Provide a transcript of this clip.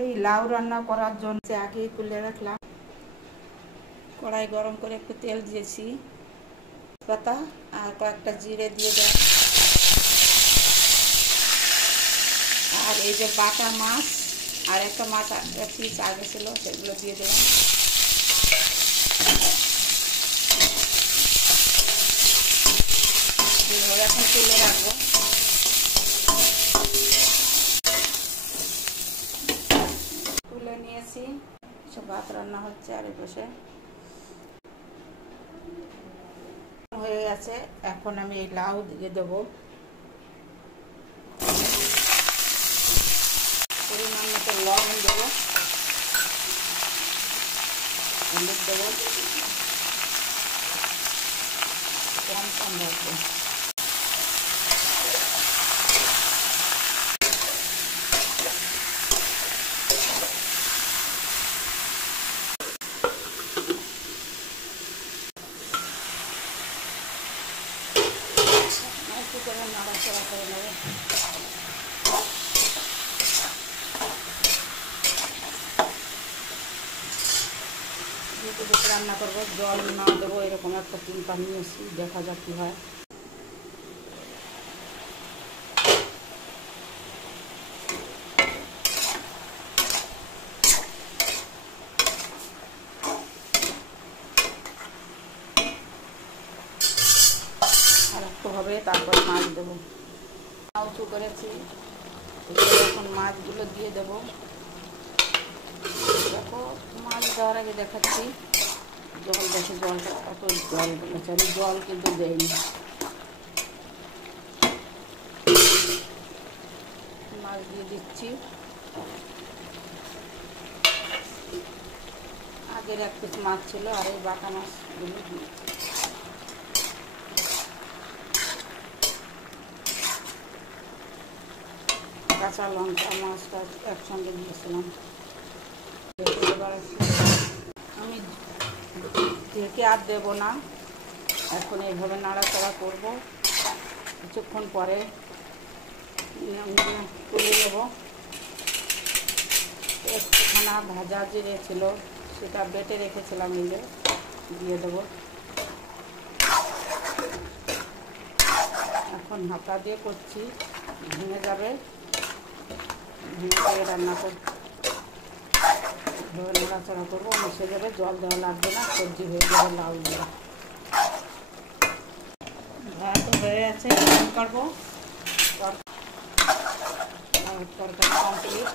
এই লাউ রান্না করার জন্য আগে তুলে রাখলাম। কড়াই গরম করে একটু তেল দিয়েছি, পাতা আর কয়েকটা জিরে দিয়ে দেয়। আর এই যে বাটা মাছ আর একটা মাছ এক পিস আগে ছিল সেগুলো দিয়ে দিলাম। এখন তুলে রাখবো। তুলে নিয়েছি, সব ভাত রান্না হচ্ছে আর বসে হয়ে গেছে। এখন আমি এই লাউ দিয়ে দেবো, পরিমাণ মতো লবণ দেবো, হলুদ দেবো, কম কম রাখবো। একটু করে নাড়াচাড়া করে নেবো। যেহেতু রান্না করবো, জল না দেবো, এরকম একটা চিন্তা নিয়েছি, দেখা যাক কী হয়। আর একটু হবে, তারপর মাছ দেবো। উঁচু করেছি, এখন মাছগুলো দিয়ে দেবো। দেখো, মাছ দেওয়ার আগে দেখাচ্ছি, জল দেখে, জলটা কত জল বলেছে, আমি জল কিন্তু দেইনি। মাছ দিয়ে দিচ্ছি। আগের এক পিস মাছ ছিল আর এই বাটা মাছগুলো দিই। কাঁচা লঙ্কা মাছটা একসঙ্গে দিয়েছিলাম। আমি ঢেকে আর দেবো না, এখন এইভাবে নাড়াচাড়া করবো। কিছুক্ষণ পরে তুলে নেবো। একটুখানা ভাজা জিরে ছিল, সেটা বেটে রেখেছিলাম, এই যে দিয়ে দেবো। এখন হাতা দিয়ে করছি, ভেঙে যাবে, ভেঙে দিয়ে রান্না করবো। নাড়াচাড়া করবো, মিশে যাবে, জল দেওয়া লাগবে না, সবজি হয়ে যাবে লাউ দিয়ে। ভাত হয়ে আছে, করবো তরকারি কমপ্লিট।